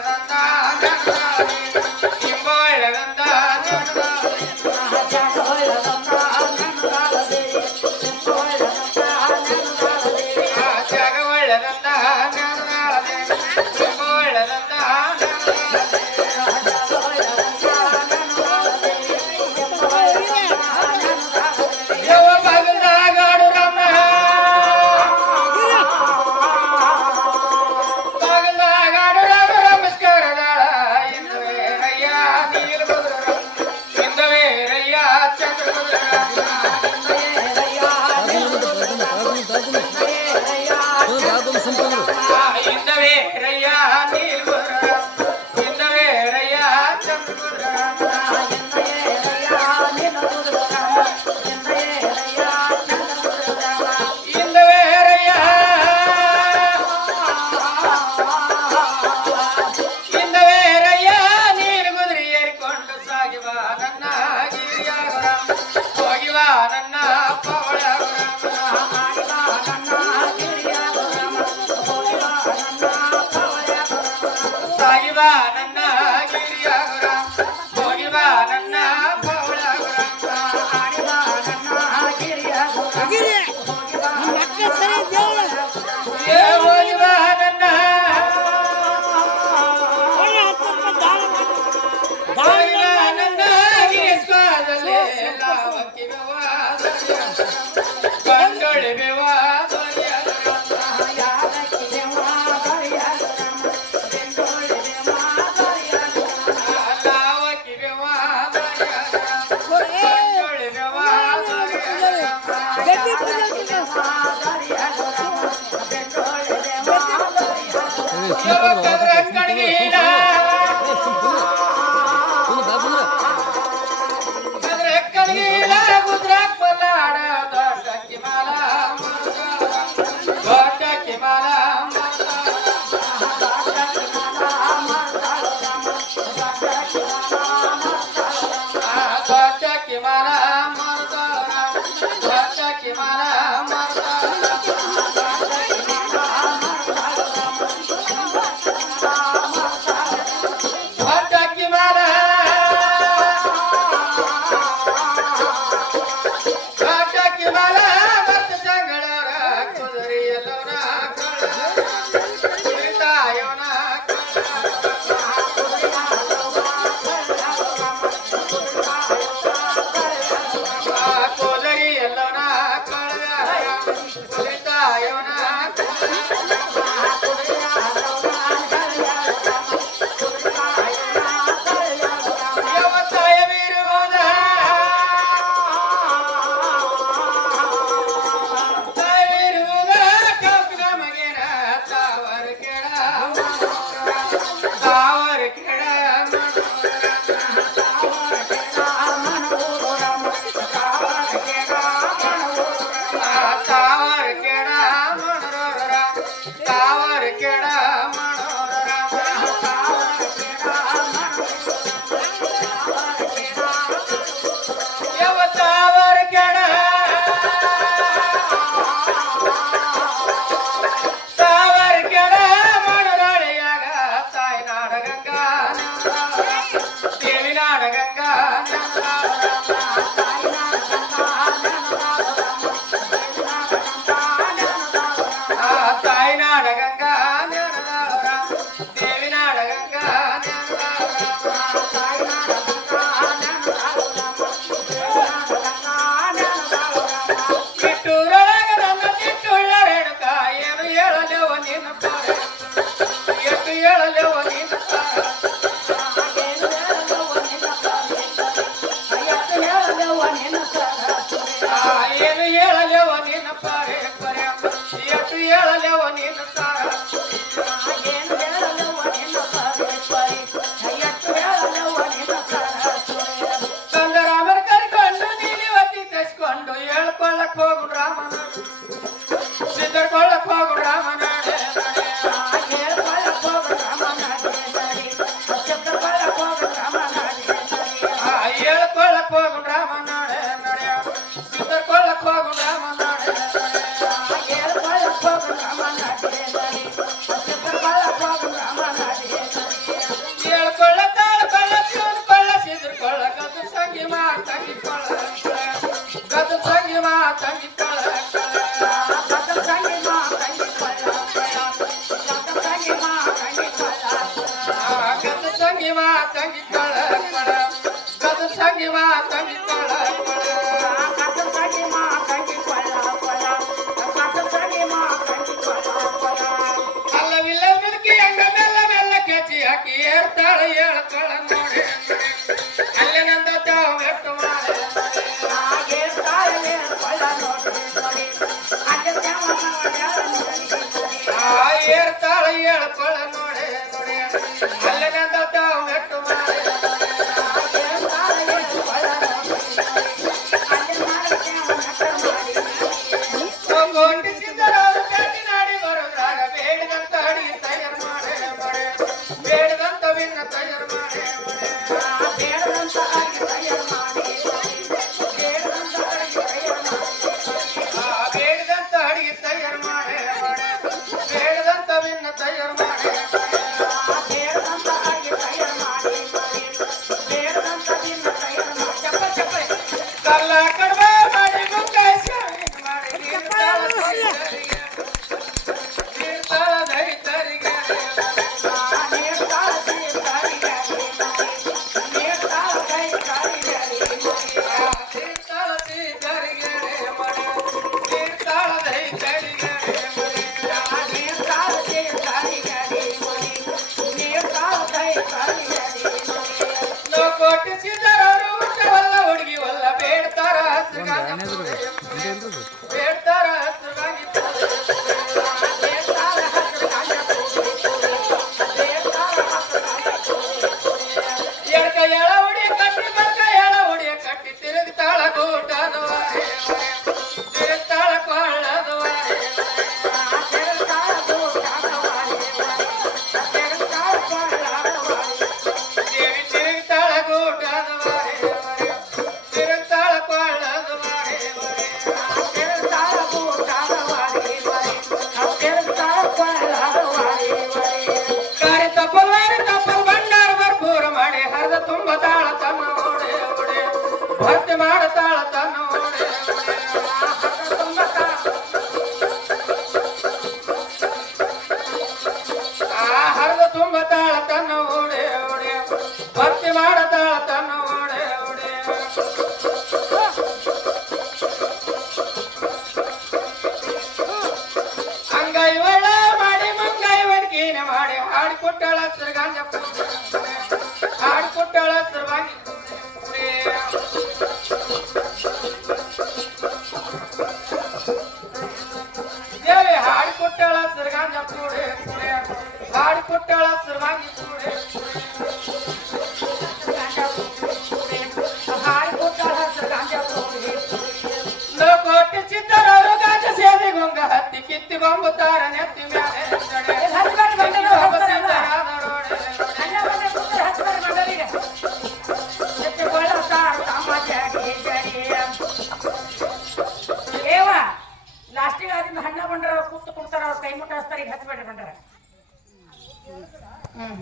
Bye. ಸಂಗಿ Matangi ಕೊಳ ಕೊಳ ಗದ ಸಂಗಿ ಮಾತಂಗಿ ಕೊಳ ಕೊಳ ಗದ ಸಂಗಿ ಮಾತಂಗಿ ಕೊಳ ಕೊಳ ಗದ ಸಂಗಿ ಮಾತಂಗಿ ಕೊಳ ಕೊಳ ಅಲ್ಲವಿಲ್ಲ ಮಿಲ್ಕಿ ಅಂಗ ಮೆಲ್ಲ ಮೆಲ್ಲ ಕೆಚಿ ಹಾಕಿ ಏರ್ತಾಳ ಏಳ್ತಾಳ ನೋಡಿ ಅಲ್ಲೇ ನಂದ ತಾವು ವ್ಯಕ್ತ ಮಾಡಿ ಏರ್ತಾಳ ಏಳ್ತಾಳ ನೋಡಿ ನೋಡಿ ಅಲ್ಲೇ ಏರ್ತಾಳ ಏಳ್ತಾಳ ನೋಡಿ ನೋಡಿ ಅಲ್ಲೇ ನಂದ ತಾವು ವ್ಯಕ್ತ ಮಾಡಿ ಗೊಂಡಿಸಿದರವರು ಭೇಟಿ ನಾಡಿ ಬರುವಾಗ ಬೇಡದಂತ ಅಡಿಗೆ ತಯಾರು ಮಾಡೇ ಬಡೆ ಬೇಡದಂತ ವಿನ್ನ ತಯಾರು ಮಾಡೇ ಬಡೆ ಬೇಡದಂತ ಅಡಿಗೆ ತಯಾರು ಮಾಡಿ ಬೇಡದಂತ ಅಡಿಗೆ ತಯಾರು ಮಾಡಿ ಬೇಡದಂತ ಅಡಿಗೆ ತಯಾರು ಮಾಡೇ ಬಡೆ ಬೇಡದಂತ ವಿನ್ನ ತಯಾರು ಮಾಡೇ ಬೇಡದಂತ ಅಡಿಗೆ ತಯಾರು ಮಾಡಿ ಬೇಡದಂತ ವಿನ್ನ ತಯಾರು ಮಾಡಿ ಚಪ್ಪ ಚಪ್ಪ ಕಲ್ಲ ಕಡ್ಬ ಮಾಡಿ ಗುಂಗಾಯಿ ಮಾಡಿ ಕೊಟ್ಟಿಸಿದರವರು ಊಟವಲ್ಲ ಹುಡುಗಿ ವಲ್ಲ ಬೇಡ್ತಾರ ಬೇಡ್ತಾರ ಎಡಕ ಎಳ ಹುಡಿಯ ಕಟ್ಟಿ ಬಲ್ಕ ಎಳ ಹುಡಿಯ ಕಟ್ಟಿ ತಿರುಗ್ತಾಳ ಗೂಟದ ತಿರುಗ್ತಾಳ ಕೊಳ್ಳದ ದೇವಿ ತಿರುಗ್ತಾಳ ಗೂಟದ ತಿರುಗ್ತಾಳ ಕೊಳ್ಳದ ಕಾರಿ ತಪ್ಪಲ್ವಾರಿ ತಪ್ಪಲ್ ಬಂಡಾರ ಬರ್ಪೂರ ಮಾಡಿ ಹರಿದ ತುಂಬ ತಾಳ ತನ್ನ ಓಡೆ ಓಡೆ ಭರ್ತಿ ಮಾಡತಾಳ ತನ್ನ ಓಡೆ ತುಂಬ ಹರಿದ ತುಂಬ ತಾಳ ತನ್ನ ಓಡೆ ಓಡೆ ಭರ್ತಿ ಮಾಡತಾಳ ತನ್ನ ಓಡೆ ಓಡೆ ಅಂಗೈ ಒಳ್ಳ ಮಾಡಿ ಮಂಗೈ ಒಡ್ಗಿನ ಮಾಡಿ ಹಾಡಿಕೊಟ್ಟಳ ಸರ್ಗಾಂಜ ಹಾಡಿಕೊಟ್ಟಳ ಸರ್ವಾಂಗಿ ದೇವಿ ಹಾಡಿಕೊಟ್ಟಳ ಸರ್ಗಾಂಜ ಪೂಡೆ ಪೂಡೆ ಹಾಡಿಕೊಟ್ಟಳ ಸರ್ವಾಂಗಿ ಪೂಡೆ ಹಾಡಿಕೊಟ್ಟಳ ಸರ್ಗಾಂಜ ಪೂಡೆ ಲೋಕೋಟಿ ಚಿತ್ತರವರು ಗಾಜ ಸೇದಿ ಗುಂಗ ಹತ್ತಿ ಕಿತ್ತಿ ಗೊಂಬುತ್ತಾರ ನೆತ್ತಿ ಮ್ಯಾಲೆ ಲಾಸ್ಟಿಗೆ ಅದನ್ನ ಹಣ್ಣ ಬಂಡ್ರ ಕೂತು ಕೊಡ್ತಾರ ಅವ್ರ ಕೈ ಮುಟ್ಟ ಹಚ್ತಾರೆ ಈಗ ಹಚ್ಚಬೇಡಿ ಬಂಡ್ರ ಹ್ಮ್